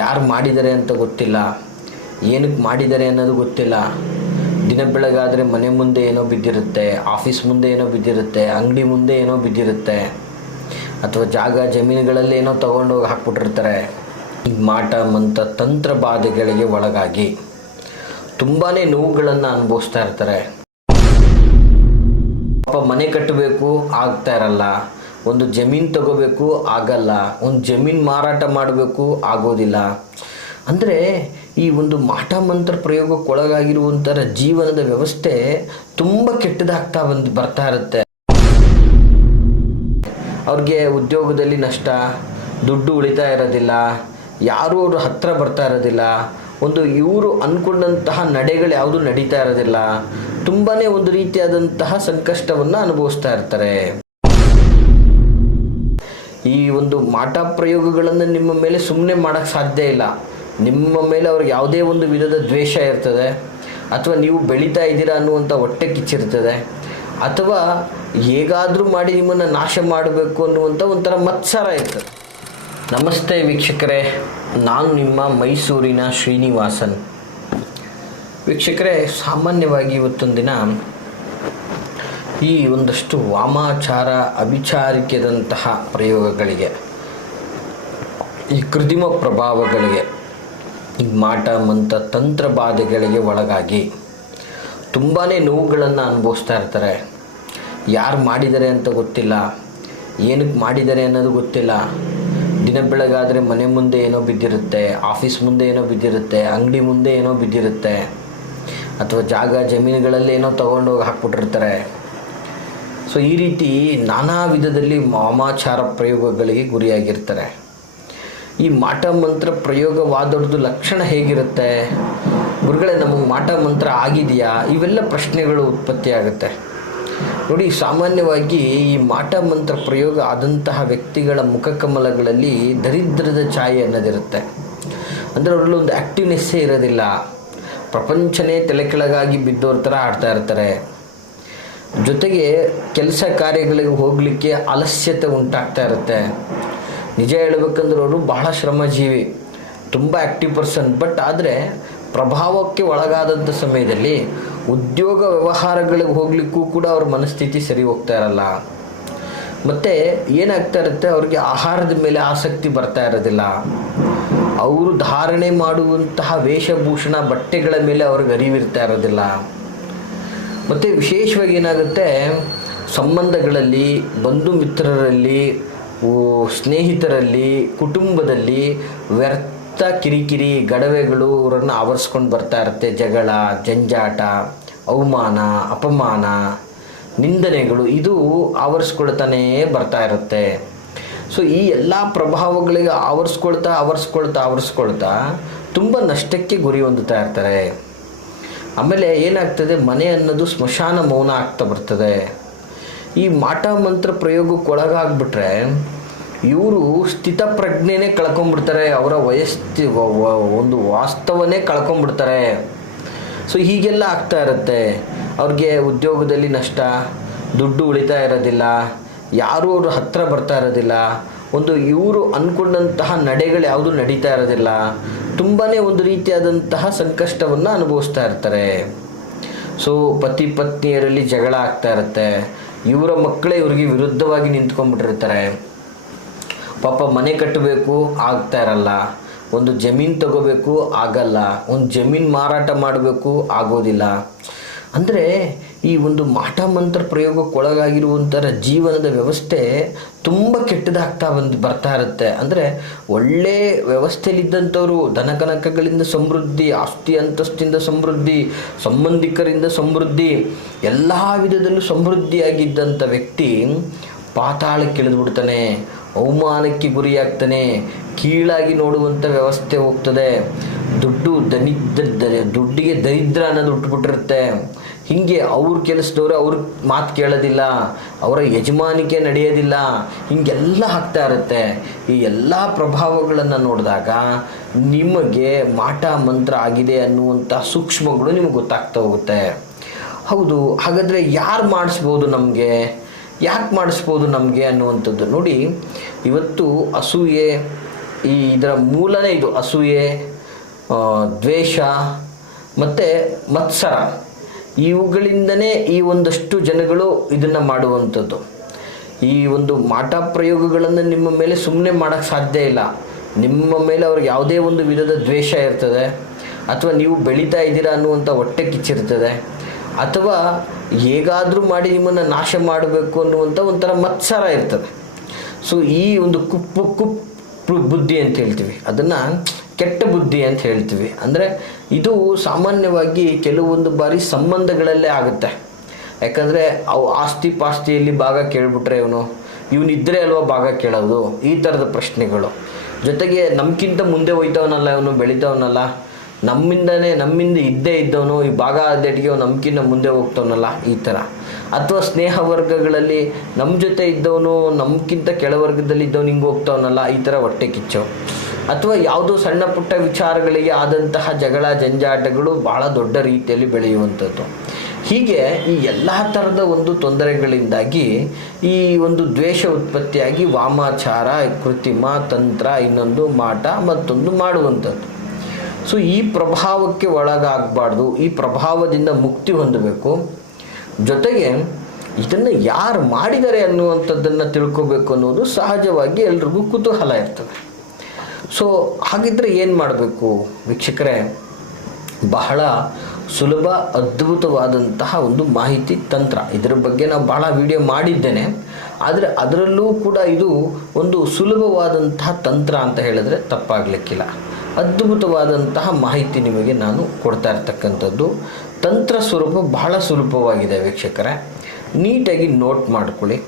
ಯಾರು ಮಾಡಿದ್ದಾರೆ ಅಂತ ಗೊತ್ತಿಲ್ಲ, ಏನಕ್ಕೆ ಮಾಡಿದ್ದಾರೆ ಅನ್ನೋದು ಗೊತ್ತಿಲ್ಲ. ದಿನ ಬೆಳಗಾದರೆ ಮನೆ ಮುಂದೆ ಏನೋ ಬಿದ್ದಿರುತ್ತೆ, ಆಫೀಸ್ ಮುಂದೆ ಏನೋ ಬಿದ್ದಿರುತ್ತೆ, ಅಂಗಡಿ ಮುಂದೆ ಏನೋ ಬಿದ್ದಿರುತ್ತೆ, ಅಥವಾ ಜಾಗ ಜಮೀನುಗಳಲ್ಲಿ ಏನೋ ತೊಗೊಂಡೋಗಿ ಹಾಕ್ಬಿಟ್ಟಿರ್ತಾರೆ. ಈ ಮಾಟ ಮಂತ್ರ ತಂತ್ರ ಬಾಧೆಗಳಿಗೆ ಒಳಗಾಗಿ ತುಂಬಾ ನೋವುಗಳನ್ನು ಅನುಭವಿಸ್ತಾ ಇರ್ತಾರೆ. ಪಾಪ ಮನೆ ಕಟ್ಟಬೇಕು ಆಗ್ತಾ ಇರಲ್ಲ, ಒಂದು ಜಮೀನು ತಗೋಬೇಕು ಆಗಲ್ಲ, ಒಂದು ಜಮೀನು ಮಾರಾಟ ಮಾಡಬೇಕು ಆಗೋದಿಲ್ಲ. ಅಂದರೆ ಈ ಒಂದು ಮಾಟ ಮಂತ್ರ ಪ್ರಯೋಗಕ್ಕೊಳಗಾಗಿರುವಂಥರ ಜೀವನದ ವ್ಯವಸ್ಥೆ ತುಂಬ ಕೆಟ್ಟದಾಗ್ತಾ ಬರ್ತಾ ಇರುತ್ತೆ. ಅವ್ರಿಗೆ ಉದ್ಯೋಗದಲ್ಲಿ ನಷ್ಟ, ದುಡ್ಡು ಉಳಿತಾ ಇರೋದಿಲ್ಲ, ಯಾರೂ ಅವ್ರ ಹತ್ರ ಬರ್ತಾ ಇರೋದಿಲ್ಲ, ಒಂದು ಇವರು ಅಂದ್ಕೊಂಡಂತಹ ನಡೆಗಳು ಯಾವುದು ನಡೀತಾ ಇರೋದಿಲ್ಲ, ತುಂಬಾ ಒಂದು ರೀತಿಯಾದಂತಹ ಸಂಕಷ್ಟವನ್ನು ಅನುಭವಿಸ್ತಾ ಇರ್ತಾರೆ. ಈ ಒಂದು ಮಾಟ ಪ್ರಯೋಗಗಳನ್ನು ನಿಮ್ಮ ಮೇಲೆ ಸುಮ್ಮನೆ ಮಾಡೋಕ್ಕೆ ಸಾಧ್ಯ ಇಲ್ಲ. ನಿಮ್ಮ ಮೇಲೆ ಅವ್ರಿಗೆ ಯಾವುದೇ ಒಂದು ವಿಧದ ದ್ವೇಷ ಇರ್ತದೆ, ಅಥವಾ ನೀವು ಬೆಳೀತಾ ಇದ್ದೀರಾ ಅನ್ನುವಂಥ ಹೊಟ್ಟೆ ಕಿಚ್ಚಿರ್ತದೆ, ಅಥವಾ ಹೇಗಾದರೂ ಮಾಡಿ ನಿಮ್ಮನ್ನು ನಾಶ ಮಾಡಬೇಕು ಅನ್ನುವಂಥ ಒಂಥರ ಮತ್ಸರ ಇರ್ತದೆ. ನಮಸ್ತೆ ವೀಕ್ಷಕರೇ, ನಾನು ನಿಮ್ಮ ಮೈಸೂರಿನ ಶ್ರೀನಿವಾಸನ್. ವೀಕ್ಷಕರೇ, ಸಾಮಾನ್ಯವಾಗಿ ಇವತ್ತೊಂದು ದಿನ ಈ ಒಂದಷ್ಟು ವಾಮಾಚಾರ ಅಭಿಚಾರಿಕೆದಂತಹ ಪ್ರಯೋಗಗಳಿಗೆ, ಈ ಕೃತ್ರಿಮ ಪ್ರಭಾವಗಳಿಗೆ, ಈ ಮಾಟ ಮಂತ್ರ ತಂತ್ರ ಬಾಧೆಗಳಿಗೆ ಒಳಗಾಗಿ ತುಂಬಾ ನೋವುಗಳನ್ನು ಅನುಭವಿಸ್ತಾ ಇರ್ತಾರೆ. ಯಾರು ಮಾಡಿದ್ದಾರೆ ಅಂತ ಗೊತ್ತಿಲ್ಲ, ಏನಕ್ಕೆ ಮಾಡಿದ್ದಾರೆ ಅನ್ನೋದು ಗೊತ್ತಿಲ್ಲ. ದಿನ ಬೆಳಗಾದರೆ ಮನೆ ಮುಂದೆ ಏನೋ ಬಿದ್ದಿರುತ್ತೆ, ಆಫೀಸ್ ಮುಂದೆ ಏನೋ ಬಿದ್ದಿರುತ್ತೆ, ಅಂಗಡಿ ಮುಂದೆ ಏನೋ ಬಿದ್ದಿರುತ್ತೆ, ಅಥವಾ ಜಾಗ ಜಮೀನುಗಳಲ್ಲಿ ಏನೋ ತೊಗೊಂಡೋಗಿ ಹಾಕ್ಬಿಟ್ಟಿರ್ತಾರೆ. ಸೊ ಈ ರೀತಿ ನಾನಾ ವಿಧದಲ್ಲಿ ವಾಮಾಚಾರ ಪ್ರಯೋಗಗಳಿಗೆ ಗುರಿಯಾಗಿರ್ತಾರೆ. ಈ ಮಾಟ ಮಂತ್ರ ಪ್ರಯೋಗವಾದವ್ರದ್ದು ಲಕ್ಷಣ ಹೇಗಿರುತ್ತೆ? ಗುರುಗಳೇ, ನಮಗೆ ಮಾಟ ಮಂತ್ರ ಆಗಿದೆಯಾ? ಇವೆಲ್ಲ ಪ್ರಶ್ನೆಗಳು ಉತ್ಪತ್ತಿ ಆಗುತ್ತೆ. ನೋಡಿ, ಸಾಮಾನ್ಯವಾಗಿ ಈ ಮಾಟ ಮಂತ್ರ ಪ್ರಯೋಗ ಆದಂತಹ ವ್ಯಕ್ತಿಗಳ ಮುಖಕಮಲಗಳಲ್ಲಿ ದರಿದ್ರದ ಛಾಯೆ ಅನ್ನೋದಿರುತ್ತೆ. ಅಂದರೆ ಅವರಲ್ಲಿ ಒಂದು ಆ್ಯಕ್ಟಿವ್ನೆಸ್ಸೇ ಇರೋದಿಲ್ಲ, ಪ್ರಪಂಚನೇ ತಲೆ ಕೆಳಗಾಗಿ ಬಿದ್ದೋರ ಥರ ಆಡ್ತಾ ಇರ್ತಾರೆ. ಜೊತೆಗೆ ಕೆಲಸ ಕಾರ್ಯಗಳಿಗೆ ಹೋಗಲಿಕ್ಕೆ ಆಲಸ್ಯತೆ ಉಂಟಾಗ್ತಾ ಇರುತ್ತೆ. ನಿಜ ಹೇಳಬೇಕಂದ್ರೆ ಅವರು ಬಹಳ ಶ್ರಮಜೀವಿ, ತುಂಬ ಆ್ಯಕ್ಟಿವ್ ಪರ್ಸನ್. ಬಟ್ ಆದರೆ ಪ್ರಭಾವಕ್ಕೆ ಒಳಗಾದಂಥ ಸಮಯದಲ್ಲಿ ಉದ್ಯೋಗ ವ್ಯವಹಾರಗಳಿಗೆ ಹೋಗಲಿಕ್ಕೂ ಕೂಡ ಅವ್ರ ಮನಸ್ಥಿತಿ ಸರಿ ಹೋಗ್ತಾ ಇರಲ್ಲ. ಮತ್ತು ಏನಾಗ್ತಾ ಇರುತ್ತೆ, ಅವ್ರಿಗೆ ಆಹಾರದ ಮೇಲೆ ಆಸಕ್ತಿ ಬರ್ತಾ ಇರೋದಿಲ್ಲ. ಅವರು ಧಾರಣೆ ಮಾಡುವಂತಹ ವೇಷಭೂಷಣ ಬಟ್ಟೆಗಳ ಮೇಲೆ ಅವ್ರಿಗೆ ಅರಿವಿರ್ತಾ ಇರೋದಿಲ್ಲ. ಮತ್ತು ವಿಶೇಷವಾಗಿ ಏನಾಗುತ್ತೆ, ಸಂಬಂಧಗಳಲ್ಲಿ, ಬಂಧು ಮಿತ್ರರಲ್ಲಿ, ಸ್ನೇಹಿತರಲ್ಲಿ, ಕುಟುಂಬದಲ್ಲಿ ಕಿರಿಕಿರಿ ಗಡವೆಗಳು ಅವರನ್ನು ಆವರಿಸ್ಕೊಂಡು ಬರ್ತಾ ಇರುತ್ತೆ. ಜಗಳ, ಜಂಜಾಟ, ಅವಮಾನ, ಅಪಮಾನ, ನಿಂದನೆಗಳು ಇದು ಆವರಿಸ್ಕೊಳ್ತಾನೇ ಬರ್ತಾ ಇರುತ್ತೆ. ಸೊ ಈ ಎಲ್ಲ ಪ್ರಭಾವಗಳಿಗೆ ಆವರಿಸ್ಕೊಳ್ತಾ ತುಂಬ ನಷ್ಟಕ್ಕೆ ಗುರಿ ಹೊಂದುತ್ತಾ ಇರ್ತಾರೆ. ಆಮೇಲೆ ಏನಾಗ್ತದೆ, ಮನೆ ಅನ್ನೋದು ಸ್ಮಶಾನ ಮೌನ ಆಗ್ತಾ ಬರ್ತದೆ. ಈ ಮಾಟ ಮಂತ್ರ ಪ್ರಯೋಗಕ್ಕೊಳಗಾಗ್ಬಿಟ್ರೆ ಇವರು ಸ್ಥಿತಪ್ರಜ್ಞೆನೇ ಕಳ್ಕೊಂಡ್ಬಿಡ್ತಾರೆ, ಅವರ ಒಂದು ವಾಸ್ತವನೇ ಕಳ್ಕೊಂಡ್ಬಿಡ್ತಾರೆ. ಸೊ ಹೀಗೆಲ್ಲ ಆಗ್ತಾ ಇರುತ್ತೆ. ಅವ್ರಿಗೆ ಉದ್ಯೋಗದಲ್ಲಿ ನಷ್ಟ, ದುಡ್ಡು ಉಳಿತಾ ಇರೋದಿಲ್ಲ, ಯಾರೂ ಅವ್ರ ಹತ್ರ ಬರ್ತಾ ಇರೋದಿಲ್ಲ, ಒಂದು ಇವರು ಅಂದ್ಕೊಂಡಂತಹ ನಡೆಗಳು ಯಾವುದು ನಡೀತಾ ಇರೋದಿಲ್ಲ, ತುಂಬಾ ಒಂದು ರೀತಿಯಾದಂತಹ ಸಂಕಷ್ಟವನ್ನು ಅನುಭವಿಸ್ತಾ ಇರ್ತಾರೆ. ಸೊ ಪತಿ ಪತ್ನಿಯರಲ್ಲಿ ಜಗಳ ಆಗ್ತಾ ಇರುತ್ತೆ. ಇವರ ಮಕ್ಕಳೇ ಇವ್ರಿಗೆ ವಿರುದ್ಧವಾಗಿ ನಿಂತ್ಕೊಂಡ್ಬಿಟ್ಟಿರ್ತಾರೆ. ಪಾಪ ಮನೆ ಕಟ್ಟಬೇಕು ಆಗ್ತಾ ಇರಲ್ಲ, ಒಂದು ಜಮೀನು ತಗೋಬೇಕು ಆಗಲ್ಲ, ಒಂದು ಜಮೀನು ಮಾರಾಟ ಮಾಡಬೇಕು ಆಗೋದಿಲ್ಲ. ಅಂದರೆ ಈ ಒಂದು ಮಾಟ ಮಂತ್ರ ಪ್ರಯೋಗಕ್ಕೊಳಗಾಗಿರುವಂಥರ ಜೀವನದ ವ್ಯವಸ್ಥೆ ತುಂಬ ಕೆಟ್ಟದಾಗ್ತಾ ಬರ್ತಾ ಇರುತ್ತೆ. ಅಂದರೆ ಒಳ್ಳೆ ವ್ಯವಸ್ಥೆಯಲ್ಲಿದ್ದಂಥವ್ರು ಧನಕನಕಗಳಿಂದ ಸಮೃದ್ಧಿ, ಆಸ್ತಿ ಅಂತಸ್ತಿಂದ ಸಮೃದ್ಧಿ, ಸಂಬಂಧಿಕರಿಂದ ಸಮೃದ್ಧಿ, ಎಲ್ಲ ವಿಧದಲ್ಲೂ ಸಮೃದ್ಧಿಯಾಗಿದ್ದಂಥ ವ್ಯಕ್ತಿ ಪಾತಾಳಕ್ಕೆ ಇಳಿದ್ಬಿಡ್ತಾನೆ, ಅವಮಾನಕ್ಕೆ ಗುರಿಯಾಗ್ತಾನೆ, ಕೀಳಾಗಿ ನೋಡುವಂಥ ವ್ಯವಸ್ಥೆ ಹೋಗ್ತದೆ. ದುಡ್ಡಿಗೆ ದರಿದ್ರ ಅನ್ನೋದು ಹುಟ್ಟುಬಿಟ್ಟಿರುತ್ತೆ. ಹೀಗೆ ಅವ್ರ ಕೆಲಸದವರು ಅವ್ರ ಮಾತು ಕೇಳೋದಿಲ್ಲ, ಅವರ ಯಜಮಾನಿಕೆ ನಡೆಯೋದಿಲ್ಲ, ಹೀಗೆಲ್ಲ ಆಗ್ತಾ ಇರುತ್ತೆ. ಈ ಎಲ್ಲ ಪ್ರಭಾವಗಳನ್ನು ನೋಡಿದಾಗ ನಿಮಗೆ ಮಾಟ ಮಂತ್ರ ಆಗಿದೆ ಅನ್ನುವಂಥ ಸೂಕ್ಷ್ಮಗಳು ನಿಮಗೆ ಗೊತ್ತಾಗ್ತಾ ಹೋಗುತ್ತೆ. ಹೌದು, ಹಾಗಾದರೆ ಯಾರು ಮಾಡಿಸ್ಬೋದು ನಮಗೆ, ಯಾಕೆ ಮಾಡಿಸ್ಬೋದು ನಮಗೆ ಅನ್ನುವಂಥದ್ದು ನೋಡಿ. ಇವತ್ತು ಅಸೂಯೆ, ಇದರ ಮೂಲನೇ ಇದು ಅಸೂಯೆ, ದ್ವೇಷ ಮತ್ತು ಮತ್ಸರ. ಇವುಗಳಿಂದನೇ ಈ ಒಂದಷ್ಟು ಜನಗಳು ಇದನ್ನು ಮಾಡುವಂಥದ್ದು. ಈ ಒಂದು ಮಾಟ ಪ್ರಯೋಗಗಳನ್ನು ನಿಮ್ಮ ಮೇಲೆ ಸುಮ್ಮನೆ ಮಾಡೋಕ್ಕೆ ಸಾಧ್ಯ ಇಲ್ಲ. ನಿಮ್ಮ ಮೇಲೆ ಅವ್ರಿಗೆ ಯಾವುದೇ ಒಂದು ವಿಧದ ದ್ವೇಷ ಇರ್ತದೆ, ಅಥವಾ ನೀವು ಬೆಳೀತಾ ಇದ್ದೀರಾ ಅನ್ನುವಂಥ ಹೊಟ್ಟೆ ಕಿಚ್ಚಿರ್ತದೆ, ಅಥವಾ ಹೇಗಾದರೂ ಮಾಡಿ ನಿಮ್ಮನ್ನು ನಾಶ ಮಾಡಬೇಕು ಅನ್ನುವಂಥ ಒಂಥರ ಮತ್ಸರ ಇರ್ತದೆ. ಸೊ ಈ ಒಂದು ಕುಪ್ಪು ಬುದ್ಧಿ ಅಂತ ಹೇಳ್ತೀವಿ, ಅದನ್ನು ಕೆಟ್ಟ ಬುದ್ಧಿ ಅಂತ ಹೇಳ್ತೀವಿ. ಅಂದರೆ ಇದು ಸಾಮಾನ್ಯವಾಗಿ ಕೆಲವೊಂದು ಬಾರಿ ಸಂಬಂಧಗಳಲ್ಲೇ ಆಗುತ್ತೆ. ಯಾಕಂದರೆ ಅವು ಆಸ್ತಿ ಪಾಸ್ತಿಯಲ್ಲಿ ಭಾಗ ಕೇಳಿಬಿಟ್ರೆ ಇವನಿದ್ದರೆ ಅಲ್ವಾ ಭಾಗ ಕೇಳೋದು, ಈ ಥರದ ಪ್ರಶ್ನೆಗಳು. ಜೊತೆಗೆ ನಮ್ಗಿಂತ ಮುಂದೆ ಹೋಯ್ತವನಲ್ಲ, ಇವನು ಬೆಳೀತವನಲ್ಲ, ನಮ್ಮಿಂದ ಇದ್ದೇ ಇದ್ದವನು ಈ ಭಾಗ ಅದೇಟಿಗೆ ನಮ್ಗಿಂತ ಮುಂದೆ ಹೋಗ್ತವನಲ್ಲ, ಈ ಥರ. ಅಥವಾ ಸ್ನೇಹ ವರ್ಗಗಳಲ್ಲಿ ನಮ್ಮ ಜೊತೆ ಇದ್ದವನು ನಮ್ಗಿಂತ ಕೆಳವರ್ಗದಲ್ಲಿ ಇದ್ದವನು ಹಿಂಗೆ ಹೋಗ್ತವನಲ್ಲ, ಈ ಥರ ಹೊಟ್ಟೆ ಕಿಚ್ಚು. ಅಥವಾ ಯಾವುದೋ ಸಣ್ಣ ಪುಟ್ಟ ವಿಚಾರಗಳಿಗೆ ಆದಂತಹ ಜಗಳ ಜಂಜಾಟಗಳು ಭಾಳ ದೊಡ್ಡ ರೀತಿಯಲ್ಲಿ ಬೆಳೆಯುವಂಥದ್ದು. ಹೀಗೆ ಈ ಎಲ್ಲ ಥರದ ಒಂದು ತೊಂದರೆಗಳಿಂದಾಗಿ ಈ ಒಂದು ದ್ವೇಷ ಉತ್ಪತ್ತಿಯಾಗಿ ವಾಮಾಚಾರ, ಕೃತ್ರಿಮ, ತಂತ್ರ, ಇನ್ನೊಂದು ಮಾಟ, ಮತ್ತೊಂದು ಮಾಡುವಂಥದ್ದು. ಸೊ ಈ ಪ್ರಭಾವಕ್ಕೆ ಒಳಗಾಗಬಾರ್ದು, ಈ ಪ್ರಭಾವದಿಂದ ಮುಕ್ತಿ ಹೊಂದಬೇಕು. ಜೊತೆಗೆ ಇದನ್ನು ಯಾರು ಮಾಡಿದ್ದಾರೆ ಅನ್ನುವಂಥದ್ದನ್ನು ತಿಳ್ಕೊಬೇಕು ಅನ್ನೋದು ಸಹಜವಾಗಿ ಎಲ್ರಿಗೂ ಕುತೂಹಲ ಇರ್ತದೆ. ಸೊ ಹಾಗಿದ್ರೆ ಏನು ಮಾಡಬೇಕು ವೀಕ್ಷಕರೇ? ಬಹಳ ಸುಲಭ ಅದ್ಭುತವಾದಂತಹ ಒಂದು ಮಾಹಿತಿ ತಂತ್ರ. ಇದರ ಬಗ್ಗೆ ನಾನು ಭಾಳ ವಿಡಿಯೋ ಮಾಡಿದ್ದೇನೆ, ಆದರೆ ಅದರಲ್ಲೂ ಕೂಡ ಇದು ಒಂದು ಸುಲಭವಾದಂತಹ ತಂತ್ರ ಅಂತ ಹೇಳಿದ್ರೆ ತಪ್ಪಾಗಲಿಕ್ಕಿಲ್ಲ. ಅದ್ಭುತವಾದಂತಹ ಮಾಹಿತಿ ನಿಮಗೆ ನಾನು ಕೊಡ್ತಾ ಇರ್ತಕ್ಕಂಥದ್ದು. ತಂತ್ರ ಸ್ವರೂಪ ಬಹಳ ಸುಲಭವಾಗಿದೆ ವೀಕ್ಷಕರೇ, ನೀಟಾಗಿ ನೋಟ್ ಮಾಡ್ಕೊಳ್ಳಿ.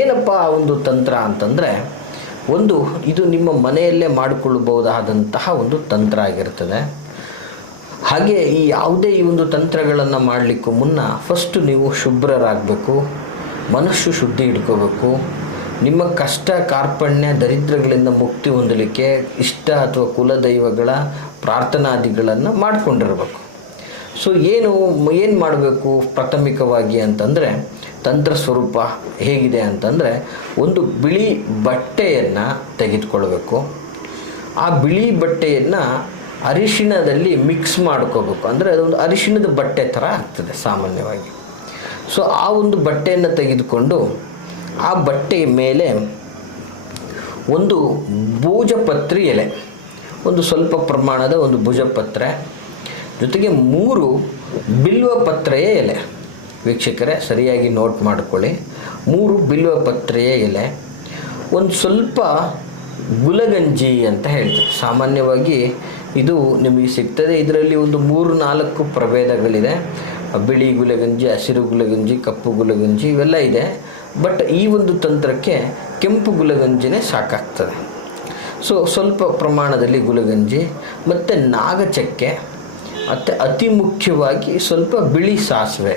ಏನಪ್ಪ ಒಂದು ತಂತ್ರ ಅಂತಂದರೆ, ಇದು ನಿಮ್ಮ ಮನೆಯಲ್ಲೇ ಮಾಡಿಕೊಳ್ಳಬಹುದಾದಂತಹ ಒಂದು ತಂತ್ರ ಆಗಿರ್ತದೆ. ಹಾಗೆ ಯಾವುದೇ ಈ ಒಂದು ತಂತ್ರಗಳನ್ನು ಮಾಡಲಿಕ್ಕೂ ಮುನ್ನ ಫಸ್ಟು ನೀವು ಶುಭ್ರರಾಗಬೇಕು, ಮನಸ್ಸು ಶುದ್ಧಿ ಇಟ್ಕೋಬೇಕು. ನಿಮ್ಮ ಕಷ್ಟ ಕಾರ್ಪಣ್ಯ ದರಿದ್ರಗಳಿಂದ ಮುಕ್ತಿ ಹೊಂದಲಿಕ್ಕೆ ಇಷ್ಟ ಅಥವಾ ಕುಲದೈವಗಳ ಪ್ರಾರ್ಥನಾದಿಗಳನ್ನು ಮಾಡಿಕೊಂಡಿರಬೇಕು. ಸೊ ಏನು ಮಾಡಬೇಕು ಪ್ರಾಥಮಿಕವಾಗಿ ಅಂತಂದರೆ, ತಂತ್ರ ಸ್ವರೂಪ ಹೇಗಿದೆ ಅಂತಂದರೆ, ಒಂದು ಬಿಳಿ ಬಟ್ಟೆಯನ್ನು ತೆಗೆದುಕೊಳ್ಬೇಕು. ಆ ಬಿಳಿ ಬಟ್ಟೆಯನ್ನು ಅರಿಶಿಣದಲ್ಲಿ ಮಿಕ್ಸ್ ಮಾಡ್ಕೋಬೇಕು. ಅಂದರೆ ಅದೊಂದು ಅರಿಶಿಣದ ಬಟ್ಟೆ ಥರ ಆಗ್ತದೆ ಸಾಮಾನ್ಯವಾಗಿ. ಸೊ ಆ ಒಂದು ಬಟ್ಟೆಯನ್ನು ತೆಗೆದುಕೊಂಡು ಆ ಬಟ್ಟೆಯ ಮೇಲೆ ಒಂದು ಭೋಜಪತ್ರೆ ಎಲೆ, ಒಂದು ಸ್ವಲ್ಪ ಪ್ರಮಾಣದ ಒಂದು ಭುಜಪತ್ರೆ, ಜೊತೆಗೆ 3 ಬಿಲ್ವಪತ್ರೆಯ ಎಲೆ. ವೀಕ್ಷಕರೇ ಸರಿಯಾಗಿ ನೋಟ್ ಮಾಡಿಕೊಳ್ಳಿ. 3 ಬಿಲ್ವಪತ್ರೆಯ ಎಲೆ, ಒಂದು ಸ್ವಲ್ಪ ಗುಲಗಂಜಿ ಅಂತ ಹೇಳ್ತಾರೆ. ಸಾಮಾನ್ಯವಾಗಿ ಇದು ನಿಮಗೆ ಸಿಗ್ತದೆ. ಇದರಲ್ಲಿ ಒಂದು 3-4 ಪ್ರಭೇದಗಳಿದೆ. ಬಿಳಿ ಗುಲಗಂಜಿ, ಹಸಿರು ಗುಲಗಂಜಿ, ಕಪ್ಪು ಗುಲಗಂಜಿ ಇವೆಲ್ಲ ಇದೆ. ಬಟ್ ಈ ಒಂದು ತಂತ್ರಕ್ಕೆ ಕೆಂಪು ಗುಲಗಂಜಿನೇ ಸಾಕಾಗ್ತದೆ. ಸೊ ಸ್ವಲ್ಪ ಪ್ರಮಾಣದಲ್ಲಿ ಗುಲಗಂಜಿ ಮತ್ತು ನಾಗಚಕ್ಕೆ, ಮತ್ತು ಅತಿ ಮುಖ್ಯವಾಗಿ ಸ್ವಲ್ಪ ಬಿಳಿ ಸಾಸಿವೆ.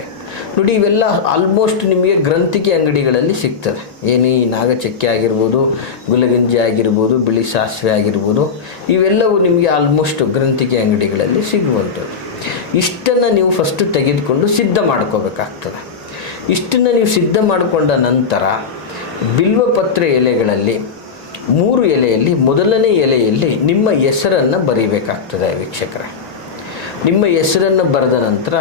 ನೋಡಿ, ಇವೆಲ್ಲ ಆಲ್ಮೋಸ್ಟ್ ನಿಮಗೆ ಗ್ರಂಥಿಕೆ ಅಂಗಡಿಗಳಲ್ಲಿ ಸಿಗ್ತದೆ. ಏನು ಈ ನಾಗಚಕ್ಕೆ ಆಗಿರ್ಬೋದು, ಗುಲಗಂಜಿ ಆಗಿರ್ಬೋದು, ಬಿಳಿ ಸಾಸಿವೆ ಆಗಿರ್ಬೋದು, ಇವೆಲ್ಲವೂ ನಿಮಗೆ ಆಲ್ಮೋಸ್ಟ್ ಗ್ರಂಥಿಕೆ ಅಂಗಡಿಗಳಲ್ಲಿ ಸಿಗುವಂಥದ್ದು. ಇಷ್ಟನ್ನು ನೀವು ಫಸ್ಟು ತೆಗೆದುಕೊಂಡು ಸಿದ್ಧ ಮಾಡ್ಕೋಬೇಕಾಗ್ತದೆ. ಇಷ್ಟನ್ನು ನೀವು ಸಿದ್ಧ ಮಾಡಿಕೊಂಡ ನಂತರ ಬಿಲ್ವಪತ್ರೆ ಎಲೆಗಳಲ್ಲಿ 3 ಎಲೆಯಲ್ಲಿ ಮೊದಲನೇ ಎಲೆಯಲ್ಲಿ ನಿಮ್ಮ ಹೆಸರನ್ನು ಬರೀಬೇಕಾಗ್ತದೆ ವೀಕ್ಷಕರೇ. ನಿಮ್ಮ ಹೆಸರನ್ನು ಬರೆದ ನಂತರ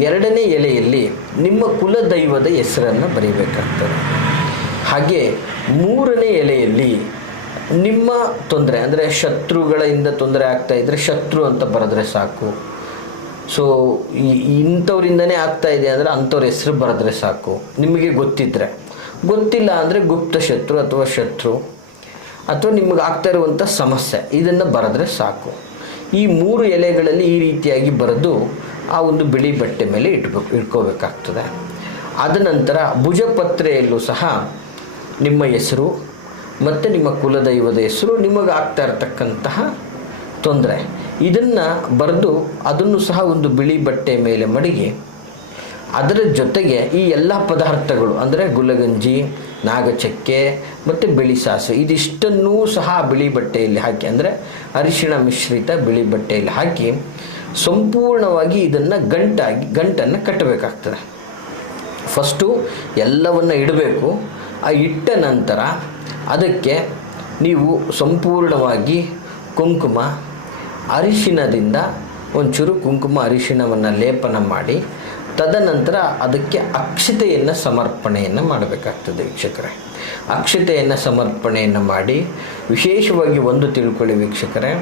2ನೇ ಎಲೆಯಲ್ಲಿ ನಿಮ್ಮ ಕುಲದೈವದ ಹೆಸರನ್ನು ಬರೀಬೇಕಾಗ್ತದೆ. ಹಾಗೆ 3ನೇ ಎಲೆಯಲ್ಲಿ ನಿಮ್ಮ ತೊಂದರೆ, ಅಂದರೆ ಶತ್ರುಗಳಿಂದ ತೊಂದರೆ ಆಗ್ತಾಯಿದ್ರೆ ಶತ್ರು ಅಂತ ಬರೆದ್ರೆ ಸಾಕು. ಸೊ ಇಂಥವರಿಂದನೇ ಆಗ್ತಾಯಿದೆ ಅಂದರೆ ಅಂಥವ್ರ ಹೆಸರು ಬರೆದ್ರೆ ಸಾಕು, ನಿಮಗೆ ಗೊತ್ತಿದ್ದರೆ. ಗೊತ್ತಿಲ್ಲ ಅಂದರೆ ಗುಪ್ತ ಶತ್ರು ಅಥವಾ ಶತ್ರು ಅಥವಾ ನಿಮಗೆ ಆಗ್ತಾ ಇರುವಂಥ ಸಮಸ್ಯೆ, ಇದನ್ನು ಬರೆದ್ರೆ ಸಾಕು. ಈ 3 ಎಲೆಗಳಲ್ಲಿ ಈ ರೀತಿಯಾಗಿ ಬರೆದು ಆ ಒಂದು ಬಿಳಿ ಬಟ್ಟೆ ಮೇಲೆ ಇಟ್ಕೋಬೇಕಾಗ್ತದೆ. ಆದ ನಂತರ ಭುಜಪತ್ರೆಯಲ್ಲೂ ಸಹ ನಿಮ್ಮ ಹೆಸರು ಮತ್ತು ನಿಮ್ಮ ಕುಲದೈವದ ಹೆಸರು, ನಿಮಗೆ ಆಗ್ತಾ ಇರತಕ್ಕಂತಹ ತೊಂದರೆ, ಇದನ್ನು ಬರೆದು ಅದನ್ನು ಸಹ ಒಂದು ಬಿಳಿ ಬಟ್ಟೆ ಮೇಲೆ ಮಡಗಿ, ಅದರ ಜೊತೆಗೆ ಈ ಎಲ್ಲ ಪದಾರ್ಥಗಳು ಅಂದರೆ ಗುಲಗಂಜಿ, ನಾಗಚಕ್ಕೆ ಮತ್ತು ಬಿಳಿ ಸಾಸಿವೆ ಇದಿಷ್ಟನ್ನೂ ಸಹ ಬಿಳಿ ಬಟ್ಟೆಯಲ್ಲಿ ಹಾಕಿ, ಅಂದರೆ ಅರಿಶಿಣ ಮಿಶ್ರಿತ ಬಿಳಿ ಬಟ್ಟೆಯಲ್ಲಿ ಹಾಕಿ ಸಂಪೂರ್ಣವಾಗಿ ಇದನ್ನು ಗಂಟನ್ನು ಕಟ್ಟಬೇಕಾಗ್ತದೆ. ಫಸ್ಟು ಎಲ್ಲವನ್ನು ಇಡಬೇಕು. ಆ ಇಟ್ಟ ನಂತರ ಅದಕ್ಕೆ ನೀವು ಸಂಪೂರ್ಣವಾಗಿ ಕುಂಕುಮ ಅರಿಶಿಣದಿಂದ ಒಂಚೂರು ಕುಂಕುಮ ಅರಿಶಿಣವನ್ನು ಲೇಪನ ಮಾಡಿ ತದನಂತರ ಅದಕ್ಕೆ ಅಕ್ಷತೆಯನ್ನು ಸಮರ್ಪಣೆಯನ್ನು ಮಾಡಬೇಕಾಗ್ತದೆ ವೀಕ್ಷಕರೇ. ಅಕ್ಷತೆಯನ್ನು ಸಮರ್ಪಣೆಯನ್ನು ಮಾಡಿ ವಿಶೇಷವಾಗಿ ಒಂದು ತಿಳ್ಕೊಳ್ಳಿ ವೀಕ್ಷಕರೇ,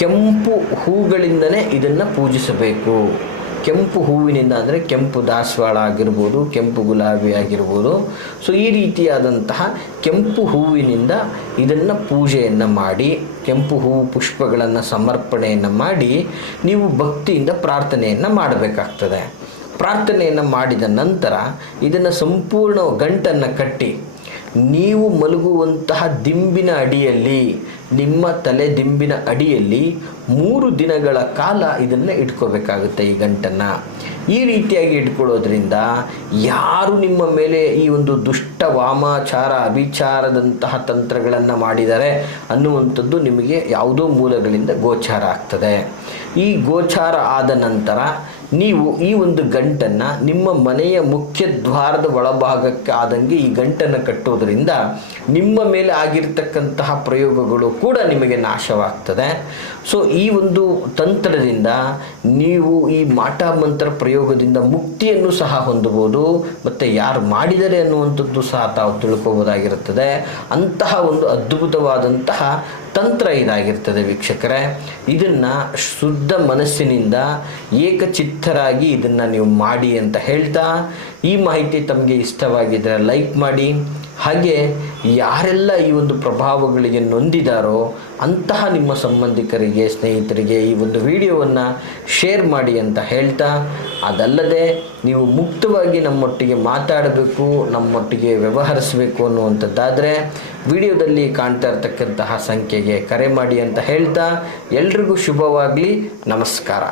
ಕೆಂಪು ಹೂಗಳಿಂದನೇ ಇದನ್ನು ಪೂಜಿಸಬೇಕು. ಕೆಂಪು ಹೂವಿನಿಂದ ಅಂದರೆ ಕೆಂಪು ದಾಸವಾಳ ಆಗಿರ್ಬೋದು, ಕೆಂಪು ಗುಲಾಬಿ ಆಗಿರ್ಬೋದು. ಸೊ ಈ ರೀತಿಯಾದಂತಹ ಕೆಂಪು ಹೂವಿನಿಂದ ಇದನ್ನು ಪೂಜೆಯನ್ನು ಮಾಡಿ, ಕೆಂಪು ಹೂವು ಪುಷ್ಪಗಳನ್ನು ಸಮರ್ಪಣೆಯನ್ನು ಮಾಡಿ ನೀವು ಭಕ್ತಿಯಿಂದ ಪ್ರಾರ್ಥನೆಯನ್ನು ಮಾಡಬೇಕಾಗ್ತದೆ. ಪ್ರಾರ್ಥನೆಯನ್ನು ಮಾಡಿದ ನಂತರ ಇದನ್ನು ಸಂಪೂರ್ಣ ಗಂಟನ್ನು ಕಟ್ಟಿ ನೀವು ಮಲಗುವಂತಹ ದಿಂಬಿನ ಅಡಿಯಲ್ಲಿ, ನಿಮ್ಮ ತಲೆ ದಿಂಬಿನ ಅಡಿಯಲ್ಲಿ 3 ದಿನಗಳ ಕಾಲ ಇದನ್ನು ಇಟ್ಕೋಬೇಕಾಗುತ್ತೆ ಈ ಗಂಟನ್ನು. ಈ ರೀತಿಯಾಗಿ ಇಟ್ಕೊಳ್ಳೋದ್ರಿಂದ ಯಾರು ನಿಮ್ಮ ಮೇಲೆ ಈ ಒಂದು ದುಷ್ಟ ವಾಮಾಚಾರ ಅಭಿಚಾರದಂತಹ ತಂತ್ರಗಳನ್ನು ಮಾಡಿದ್ದಾರೆ ಅನ್ನುವಂಥದ್ದು ನಿಮಗೆ ಯಾವುದೋ ಮೂಲಗಳಿಂದ ಗೋಚಾರ ಆಗ್ತದೆ. ಈ ಗೋಚಾರ ಆದ ನಂತರ ನೀವು ಈ ಒಂದು ಗಂಟನ್ನು ನಿಮ್ಮ ಮನೆಯ ಮುಖ್ಯ ದ್ವಾರದ ಒಳಭಾಗಕ್ಕೆ ಆದಂಗೆ ಈ ಗಂಟನ್ನು ಕಟ್ಟೋದ್ರಿಂದ ನಿಮ್ಮ ಮೇಲೆ ಆಗಿರ್ತಕ್ಕಂತಹ ಪ್ರಯೋಗಗಳು ಕೂಡ ನಿಮಗೆ ನಾಶವಾಗ್ತದೆ. ಸೊ ಈ ಒಂದು ತಂತ್ರದಿಂದ ನೀವು ಈ ಮಾಟ ಮಂತ್ರ ಪ್ರಯೋಗದಿಂದ ಮುಕ್ತಿಯನ್ನು ಸಹ ಹೊಂದಬಹುದು, ಮತ್ತು ಯಾರು ಮಾಡಿದರೆ ಅನ್ನುವಂಥದ್ದು ಸಹ ತಾವು ತಿಳ್ಕೋಬೋದಾಗಿರುತ್ತದೆ. ಅಂತಹ ಒಂದು ಅದ್ಭುತವಾದಂತಹ ತಂತ್ರ ಇದಾಗಿರ್ತದೆ ವೀಕ್ಷಕರೇ. ಇದನ್ನು ಶುದ್ಧ ಮನಸ್ಸಿನಿಂದ ಏಕಚಿತ್ತರಾಗಿ ಇದನ್ನು ನೀವು ಮಾಡಿ ಅಂತ ಹೇಳ್ತಾ, ಈ ಮಾಹಿತಿ ತಮಗೆ ಇಷ್ಟವಾಗಿದ್ದರೆ ಲೈಕ್ ಮಾಡಿ. ಹಾಗೆ ಯಾರೆಲ್ಲ ಈ ಒಂದು ಪ್ರಭಾವಗಳಿಗೆ ನೊಂದಿದಾರೋ ಅಂತಹ ನಿಮ್ಮ ಸಂಬಂಧಿಕರಿಗೆ, ಸ್ನೇಹಿತರಿಗೆ ಈ ಒಂದು ವಿಡಿಯೋವನ್ನು ಶೇರ್ ಮಾಡಿ ಅಂತ ಹೇಳ್ತಾ, ಅದಲ್ಲದೆ ನೀವು ಮುಕ್ತವಾಗಿ ನಮ್ಮೊಟ್ಟಿಗೆ ಮಾತಾಡಬೇಕು, ನಮ್ಮೊಟ್ಟಿಗೆ ವ್ಯವಹರಿಸಬೇಕು ಅನ್ನುವಂಥದ್ದಾದರೆ ವಿಡಿಯೋದಲ್ಲಿ ಕಾಣ್ತಾ ಇರತಕ್ಕಂತಹ ಸಂಖ್ಯೆಗೆ ಕರೆ ಮಾಡಿ ಅಂತ ಹೇಳ್ತಾ, ಎಲ್ರಿಗೂ ಶುಭವಾಗಲಿ. ನಮಸ್ಕಾರ.